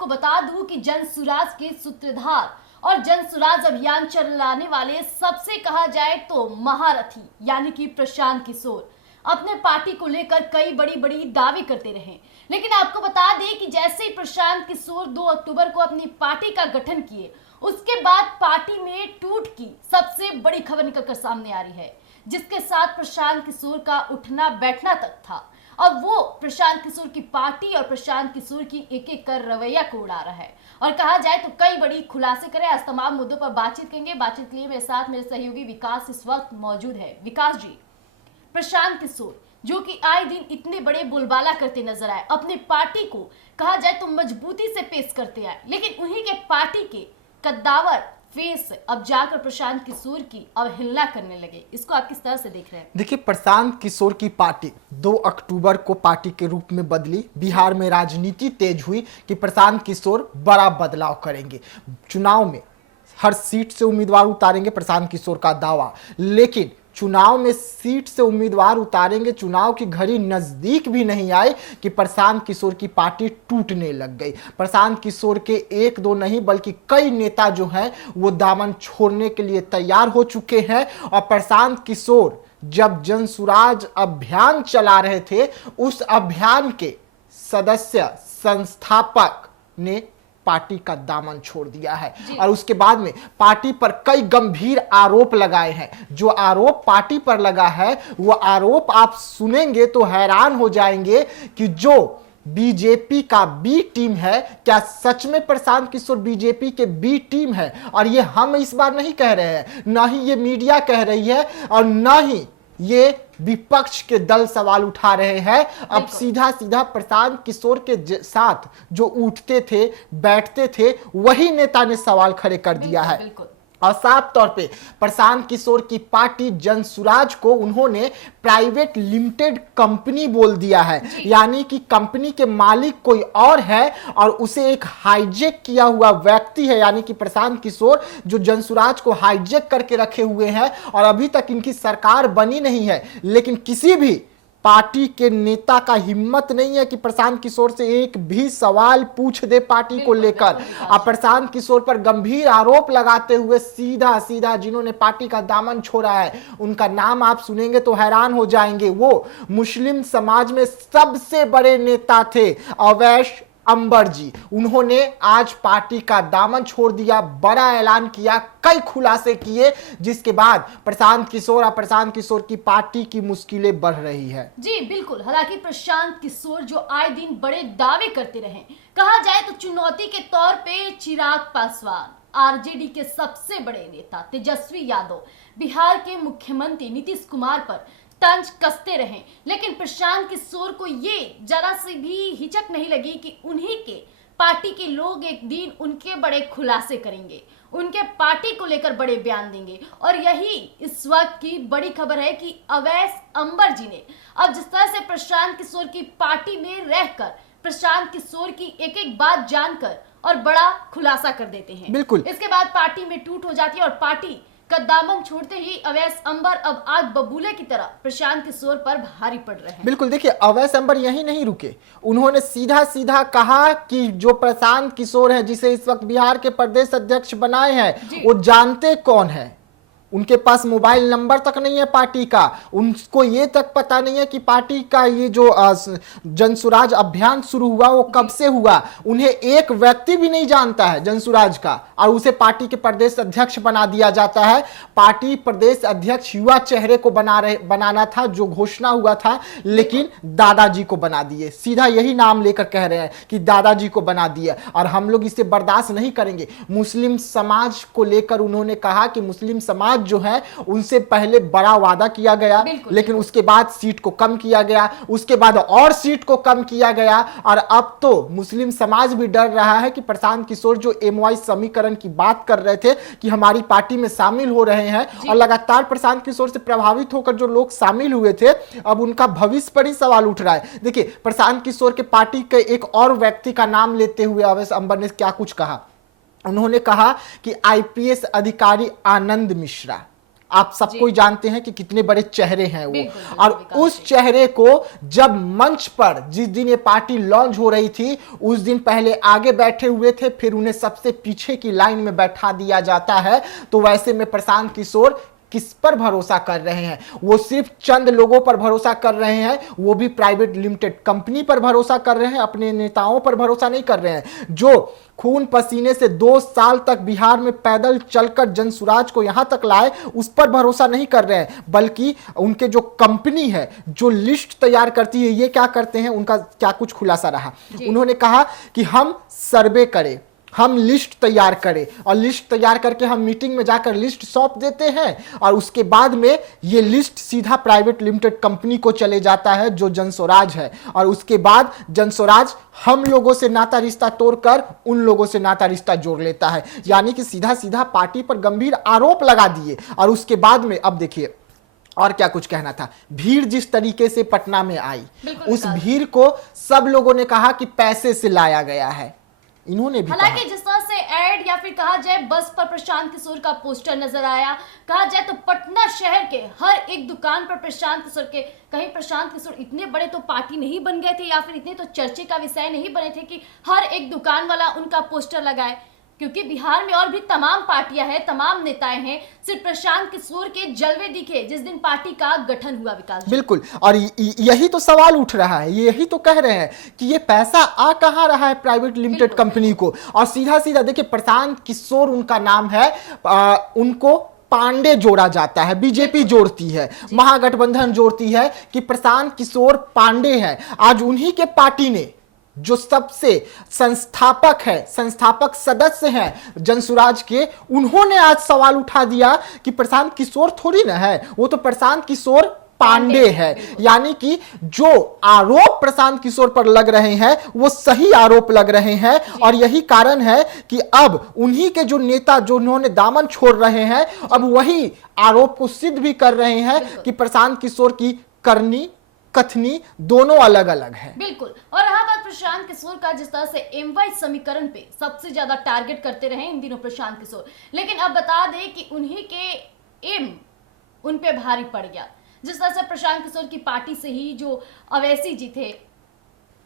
आपको बता दूं कि जन सुराज के सूत्रधार और जन सुराज अभियान चलाने वाले सबसे कहा जाए तो महारथी यानी कि प्रशांत किशोर अपने पार्टी को लेकर कई बड़ी बड़ी दावे करते रहे। लेकिन आपको बता दें कि जैसे ही प्रशांत किशोर 2 अक्टूबर को अपनी पार्टी का गठन किए, उसके बाद पार्टी में टूट की सबसे बड़ी खबर निकलकर सामने आ रही है, जिसके साथ प्रशांत किशोर का उठना बैठना तक था। अब वो प्रशांत किशोर की पार्टी और प्रशांत किशोर की एक एक कर रवैया को उड़ा रहा है और कहा जाए तो कई बड़ी खुलासे करें। आज तमाम मुद्दों पर बातचीत करेंगे। बातचीत के लिए मेरे साथ मेरे सहयोगी विकास इस वक्त मौजूद है। विकास जी, प्रशांत किशोर जो कि आए दिन इतने बड़े बोलबाला करते नजर आए, अपनी पार्टी को कहा जाए तो मजबूती से पेश करते आए, लेकिन उन्हीं के पार्टी के कद्दावर फेस अब जाकर प्रशांत किशोर की अवहेलना करने लगे। इसको आप किस तरह से देख रहे हैं? देखिए, प्रशांत किशोर की पार्टी 2 अक्टूबर को पार्टी के रूप में बदली। बिहार में राजनीति तेज हुई कि प्रशांत किशोर बड़ा बदलाव करेंगे, चुनाव में हर सीट से उम्मीदवार उतारेंगे, प्रशांत किशोर का दावा। लेकिन चुनाव में सीट से उम्मीदवार उतारेंगे, चुनाव की घड़ी नजदीक भी नहीं आई कि प्रशांत किशोर की पार्टी टूटने लग गई। प्रशांत किशोर के 1-2 नहीं बल्कि कई नेता जो हैं वो दामन छोड़ने के लिए तैयार हो चुके हैं। और प्रशांत किशोर जब जन सुराज अभियान चला रहे थे, उस अभियान के सदस्य संस्थापक ने पार्टी का दामन छोड़ दिया है और उसके बाद में पार्टी पर कई गंभीर आरोप लगाए हैं। जो आरोप पार्टी पर लगा है वो आरोप आप सुनेंगे तो हैरान हो जाएंगे कि जो बीजेपी का बी टीम है, क्या सच में प्रशांत किशोर बीजेपी के बी टीम है? और ये हम इस बार नहीं कह रहे हैं, ना ही ये मीडिया कह रही है और ना ही ये विपक्ष के दल सवाल उठा रहे हैं। अब सीधा सीधा प्रशांत किशोर के साथ जो उठते थे बैठते थे वही नेता ने सवाल खड़े कर दिया है। और साफ तौर पे प्रशांत किशोर की पार्टी जन सुराज को उन्होंने प्राइवेट लिमिटेड कंपनी बोल दिया है, यानी कि कंपनी के मालिक कोई और है और उसे एक हाईजेक किया हुआ व्यक्ति है, यानी कि प्रशांत किशोर जो जन सुराज को हाईजेक करके रखे हुए हैं। और अभी तक इनकी सरकार बनी नहीं है, लेकिन किसी भी पार्टी के नेता का हिम्मत नहीं है कि प्रशांत किशोर से एक भी सवाल पूछ दे पार्टी को लेकर। अब प्रशांत किशोर पर गंभीर आरोप लगाते हुए सीधा सीधा जिन्होंने पार्टी का दामन छोड़ा है उनका नाम आप सुनेंगे तो हैरान हो जाएंगे। वो मुस्लिम समाज में सबसे बड़े नेता थे अवैस अंबर जी। उन्होंने आज पार्टी का दामन छोड़ दिया, बड़ा ऐलान किया, कई खुलासे किए, जिसके बाद प्रशांत किशोर और प्रशांत किशोर की पार्टी की मुश्किलें बढ़ रही है। जी बिल्कुल। हालांकि प्रशांत किशोर जो आए दिन बड़े दावे करते रहे, कहा जाए तो चुनौती के तौर पे चिराग पासवान, आरजेडी के सबसे बड़े नेता तेजस्वी यादव, बिहार के मुख्यमंत्री नीतीश कुमार पर तंज कसते रहे, लेकिन प्रशांत किशोर को ये जरा सी भी हिचक नहीं लगी कि उन्हीं के पार्टी के लोग एक दिन उनके बड़े खुलासे करेंगे, उनके पार्टी को लेकर बड़े बयान देंगे। और यही इस वक्त की बड़ी खबर है कि अवैस अंबर जी ने अब जिस तरह से प्रशांत किशोर की पार्टी में रहकर प्रशांत किशोर की एक एक बात जानकर और बड़ा खुलासा कर देते हैं। बिल्कुल। इसके बाद पार्टी में टूट हो जाती है और पार्टी का दामन छोड़ते ही अवैस अंबर अब आग बबूले की तरह प्रशांत किशोर पर भारी पड़ रहे हैं। बिल्कुल। देखिए, अवैस अंबर यही नहीं रुके, उन्होंने सीधा सीधा कहा कि जो प्रशांत किशोर है जिसे इस वक्त बिहार के प्रदेश अध्यक्ष बनाए हैं वो जानते कौन है। उनके पास मोबाइल नंबर तक नहीं है पार्टी का, उनको ये तक पता नहीं है कि पार्टी का ये जो जनसुराज अभियान शुरू हुआ वो कब से हुआ। उन्हें एक व्यक्ति भी नहीं जानता है जनसुराज का और उसे पार्टी के प्रदेश अध्यक्ष बना दिया जाता है। पार्टी प्रदेश अध्यक्ष युवा चेहरे को बनाना था जो घोषणा हुआ था, लेकिन दादाजी को बना दिए। सीधा यही नाम लेकर कह रहे हैं कि दादाजी को बना दिया और हम लोग इसे बर्दाश्त नहीं करेंगे। मुस्लिम समाज को लेकर उन्होंने कहा कि मुस्लिम समाज जो है उनसे पहले बड़ा वादा किया गया, लेकिन उसके बाद सीट को कम किया गया, उसके बाद और सीट को कम किया गया और अब तो मुस्लिम समाज भी डर रहा है कि प्रशांत किशोर जो एमवाई समीकरण की बात कर रहे थे कि हमारी पार्टी में शामिल हो रहे हैं और लगातार प्रशांत किशोर से प्रभावित होकर जो लोग शामिल हुए थे अब उनका भविष्य पर ही सवाल उठ रहा है। देखिए, प्रशांत किशोर के पार्टी के एक और व्यक्ति का नाम लेते हुए अवैस अंबर ने क्या कुछ कहा। उन्होंने कहा कि आईपीएस अधिकारी आनंद मिश्रा आप सबको ही जानते हैं कि कितने बड़े चेहरे हैं वो। बिल्कुल, और बिल्कुल, उस चेहरे को जब मंच पर जिस दिन ये पार्टी लॉन्च हो रही थी उस दिन पहले आगे बैठे हुए थे, फिर उन्हें सबसे पीछे की लाइन में बैठा दिया जाता है। तो वैसे में प्रशांत किशोर किस पर भरोसा कर रहे हैं? वो सिर्फ चंद लोगों पर भरोसा कर रहे हैं, वो भी प्राइवेट लिमिटेड कंपनी पर भरोसा कर रहे हैं, अपने नेताओं पर भरोसा नहीं कर रहे हैं। जो खून पसीने से 2 साल तक बिहार में पैदल चलकर जनसुराज को यहां तक लाए, उस पर भरोसा नहीं कर रहे हैं, बल्कि उनके जो कंपनी है जो लिस्ट तैयार करती है, ये क्या करते हैं, उनका क्या कुछ खुलासा रहा। उन्होंने कहा कि हम सर्वे करें, हम लिस्ट तैयार करें, और लिस्ट तैयार करके हम मीटिंग में जाकर लिस्ट सौंप देते हैं, और उसके बाद में ये लिस्ट सीधा प्राइवेट लिमिटेड कंपनी को चले जाता है जो जनस्वराज है, और उसके बाद जनस्वराज हम लोगों से नाता रिश्ता तोड़कर उन लोगों से नाता रिश्ता जोड़ लेता है। यानी कि सीधा सीधा पार्टी पर गंभीर आरोप लगा दिए। और उसके बाद में अब देखिए और क्या कुछ कहना था। भीड़ जिस तरीके से पटना में आई, उस भीड़ को सब लोगों ने कहा कि पैसे से लाया गया है। इन्होंने भी हालांकि जिस तरह से ऐड या फिर कहा जाए बस पर प्रशांत किशोर का पोस्टर नजर आया, कहा जाए तो पटना शहर के हर एक दुकान पर प्रशांत किशोर के, कहीं प्रशांत किशोर इतने बड़े तो पार्टी नहीं बन गए थे या फिर इतने तो चर्चे का विषय नहीं बने थे कि हर एक दुकान वाला उनका पोस्टर लगाए, क्योंकि बिहार में और भी तमाम पार्टियां हैं, तमाम नेताएं हैं, सिर्फ प्रशांत किशोर के जलवे दिखे जिस दिन पार्टी का गठन हुआ। विकास बिल्कुल, और यही तो सवाल उठ रहा है, यही तो कह रहे हैं कि ये पैसा आ कहां रहा है प्राइवेट लिमिटेड कंपनी को। और सीधा सीधा देखिए, प्रशांत किशोर उनका नाम है, उनको पांडे जोड़ा जाता है, बीजेपी जोड़ती है, महागठबंधन जोड़ती है कि प्रशांत किशोर पांडे हैं। आज उन्हीं के पार्टी ने जो सबसे संस्थापक है, संस्थापक सदस्य हैं जनसुराज के, उन्होंने आज सवाल उठा दिया कि प्रशांत किशोर थोड़ी ना है, वो तो प्रशांत किशोर पांडे है। यानी कि जो आरोप प्रशांत किशोर पर लग रहे हैं वो सही आरोप लग रहे हैं, और यही कारण है कि अब उन्हीं के जो नेता जो उन्होंने दामन छोड़ रहे हैं, अब वही आरोप को सिद्ध भी कर रहे हैं कि प्रशांत किशोर की करनी कथनी दोनों अलग अलग है। बिल्कुल। और रहा बात प्रशांत किशोर का, जिस तरह से एमवाई समीकरण पे सबसे ज्यादा टारगेट करते रहे इन दिनों प्रशांत किशोर, लेकिन अब बता दें कि उन्हीं के एम उन पे भारी पड़ गया। जिस तरह से प्रशांत किशोर की पार्टी से ही जो अवैसी जी थे,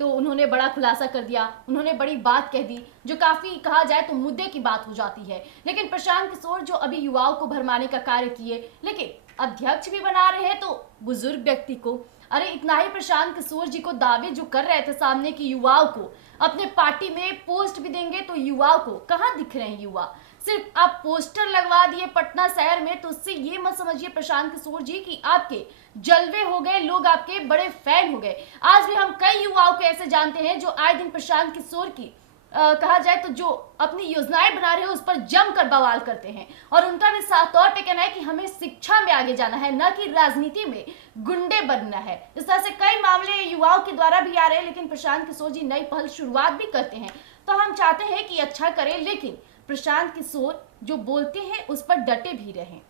तो उन्होंने बड़ा खुलासा कर दिया, उन्होंने बड़ी बात कह दी जो काफी कहा जाए तो मुद्दे की बात हो जाती है। लेकिन प्रशांत किशोर जो अभी युवाओं को भरमाने का कार्य किए, लेकिन अध्यक्ष भी बना रहे हैं तो बुजुर्ग व्यक्ति को, अरे इतना ही प्रशांत किशोर जी को दावे जो कर रहे थे सामने की युवाओं को अपने पार्टी में पोस्ट भी देंगे, तो युवाओं को कहां दिख रहे हैं युवा? सिर्फ आप पोस्टर लगवा दिए पटना शहर में, तो उससे ये मत समझिए प्रशांत किशोर जी कि आपके जलवे हो गए, लोग आपके बड़े फैन हो गए। आज भी हम कई युवाओं को ऐसे जानते हैं जो आए दिन प्रशांत किशोर की कहा जाए तो जो अपनी योजनाएं बना रहे हैं उस पर जमकर बवाल करते हैं, और उनका भी साफ तौर पे कहना है कि हमें शिक्षा में आगे जाना है, न कि राजनीति में गुंडे बनना है। इस तरह से कई मामले युवाओं के द्वारा भी आ रहे हैं, लेकिन प्रशांत किशोर जी नई पहल शुरुआत भी करते हैं। तो हम चाहते हैं कि अच्छा करें, लेकिन प्रशांत किशोर जो बोलते हैं उस पर डटे भी रहें।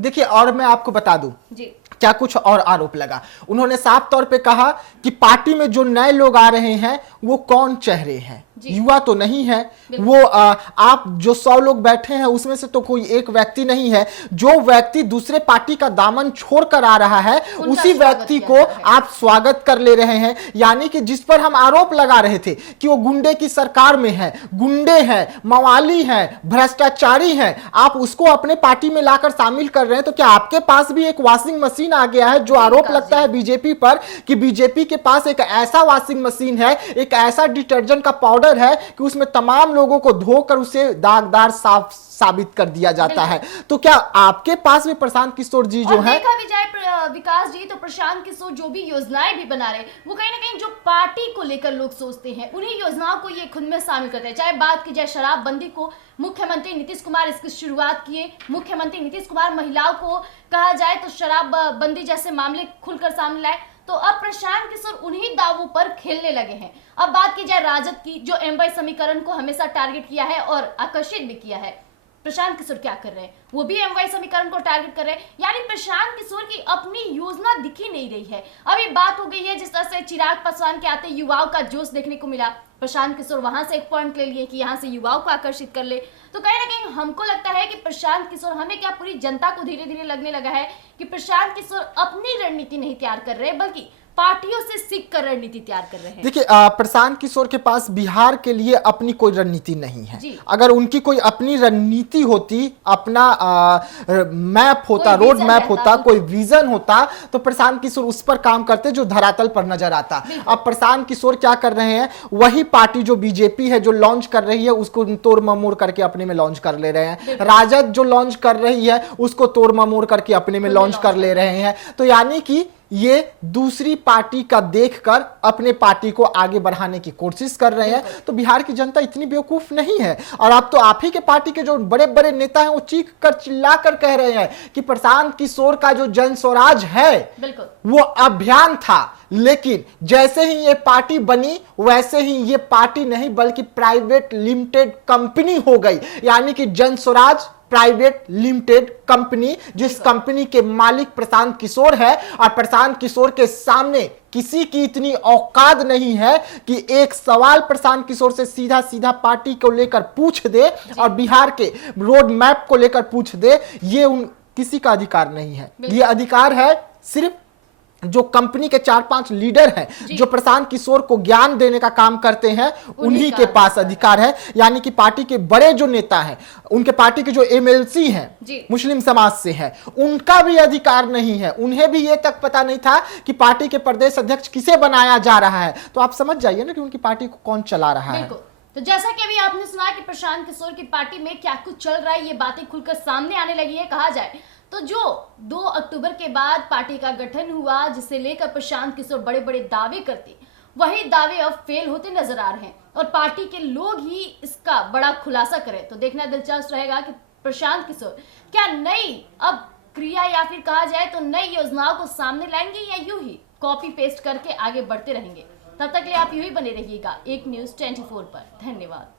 देखिए, और मैं आपको बता दूं जी, क्या कुछ और आरोप लगा। उन्होंने साफ तौर पे कहा कि पार्टी में जो नए लोग आ रहे हैं वो कौन चेहरे हैं, युवा तो नहीं है वो। आप जो 100 लोग बैठे हैं उसमें से तो कोई एक व्यक्ति नहीं है। जो व्यक्ति दूसरे पार्टी का दामन छोड़कर आ रहा है उसी व्यक्ति को आप स्वागत कर ले रहे हैं। यानी कि जिस पर हम आरोप लगा रहे थे कि वो गुंडे की सरकार में है, गुंडे हैं, मवाली हैं, भ्रष्टाचारी हैं, आप उसको अपने पार्टी में लाकर शामिल कर रहे हैं। तो क्या आपके पास भी एक वॉशिंग मशीन आ गया है? जो आरोप लगता है बीजेपी पर कि बीजेपी के पास एक ऐसा वॉशिंग मशीन है, एक ऐसा डिटर्जेंट का पाउडर है कि उसमें तमाम लोगों को धोकर उसे दागदार साफ साबित कर दिया जाता है। तो क्या आपके पास भी प्रशांत किशोर जी जो है, देखा भी जाए विकास जी, तो प्रशांत किशोर जो भी योजनाएं भी बना रहे वो कहीं ना कहीं जो पार्टी को लेकर लोग सोचते हैं उन्हीं योजनाओं को ये खुद में शामिल करते हैं। चाहे बात की जाए शराबबंदी को, मुख्यमंत्री नीतीश कुमार इसकी शुरुआत किए। मुख्यमंत्री नीतीश कुमार महिलाओं को कहा जाए तो शराबबंदी जैसे मामले खुलकर सामने लाए, तो अब प्रशांत किशोर उन्हीं दावों पर खेलने लगे हैं। अब बात की जाए राजद की, जो एमवाई समीकरण को हमेशा टारगेट किया है और आकर्षित भी किया है, प्रशांत किशोर क्या कर रहे हैं? वो भी एमवाई समीकरण को टारगेट कर रहे हैं। यानी प्रशांत किशोर की अपनी योजना दिख ही नहीं रही है। अभी बात हो गई है जिस तरह से चिराग पासवान के आते युवाओं का जोश देखने को मिला, प्रशांत किशोर वहां से एक पॉइंट ले लिए कि यहां से युवाओं को आकर्षित कर ले। तो कहीं ना कहीं हमको लगता है कि प्रशांत किशोर, हमें क्या पूरी जनता को धीरे धीरे लगने लगा है कि प्रशांत किशोर अपनी रणनीति नहीं तैयार कर रहे, बल्कि पार्टियों से सीख कर रणनीति तैयार कर रहे हैं। देखिए, प्रशांत किशोर के पास बिहार के लिए अपनी कोई रणनीति नहीं है। अगर उनकी कोई अपनी रणनीति होती, अपना मैप होता, रोड मैप होता, कोई विजन होता, तो प्रशांत किशोर उस पर काम करते जो धरातल पर नजर आता। अब प्रशांत किशोर क्या कर रहे हैं, वही पार्टी जो बीजेपी है जो लॉन्च कर रही है उसको तोड़ ममोड़ करके अपने में लॉन्च कर ले रहे हैं। राजद जो लॉन्च कर रही है उसको तोड़ ममोड़ करके अपने में लॉन्च कर ले रहे हैं। तो यानी कि ये दूसरी पार्टी का देखकर अपने पार्टी को आगे बढ़ाने की कोशिश कर रहे हैं। तो बिहार की जनता इतनी बेवकूफ नहीं है। और अब तो आप ही के पार्टी के जो बड़े बड़े नेता हैं वो चीख कर चिल्ला कर कह रहे हैं कि प्रशांत किशोर का जो जन स्वराज है वो अभियान था, लेकिन जैसे ही ये पार्टी बनी वैसे ही ये पार्टी नहीं बल्कि प्राइवेट लिमिटेड कंपनी हो गई। यानी कि जन स्वराज प्राइवेट लिमिटेड कंपनी, जिस कंपनी के मालिक प्रशांत किशोर है। और प्रशांत किशोर के सामने किसी की इतनी औकात नहीं है कि एक सवाल प्रशांत किशोर से सीधा सीधा पार्टी को लेकर पूछ दे और बिहार के रोड मैप को लेकर पूछ दे। ये किसी का अधिकार नहीं है। ये अधिकार है सिर्फ जो कंपनी के 4-5 लीडर हैं जो प्रशांत किशोर को ज्ञान देने का काम करते हैं, उन्हीं के पास अधिकार है। यानी कि पार्टी के बड़े जो नेता हैं, उनके पार्टी के जो एमएलसी हैं मुस्लिम समाज से हैं, उनका भी अधिकार नहीं है। उन्हें भी ये तक पता नहीं था कि पार्टी के प्रदेश अध्यक्ष किसे बनाया जा रहा है। तो आप समझ जाइए ना कि उनकी पार्टी को कौन चला रहा है। तो जैसा कि अभी आपने सुना कि प्रशांत किशोर की पार्टी में क्या कुछ चल रहा है, ये बातें खुलकर सामने आने लगी है। कहा जाए तो जो 2 अक्टूबर के बाद पार्टी का गठन हुआ, जिसे लेकर प्रशांत किशोर बड़े बड़े दावे करते, वही दावे अब फेल होते नजर आ रहे हैं और पार्टी के लोग ही इसका बड़ा खुलासा करें। तो देखना दिलचस्प रहेगा कि प्रशांत किशोर क्या नई अब क्रिया या फिर कहा जाए तो नई योजनाओं को सामने लाएंगे या यूं ही कॉपी पेस्ट करके आगे बढ़ते रहेंगे। तब तक के लिए आप यूं ही बने रहिएगा एक न्यूज़ 24 पर। धन्यवाद।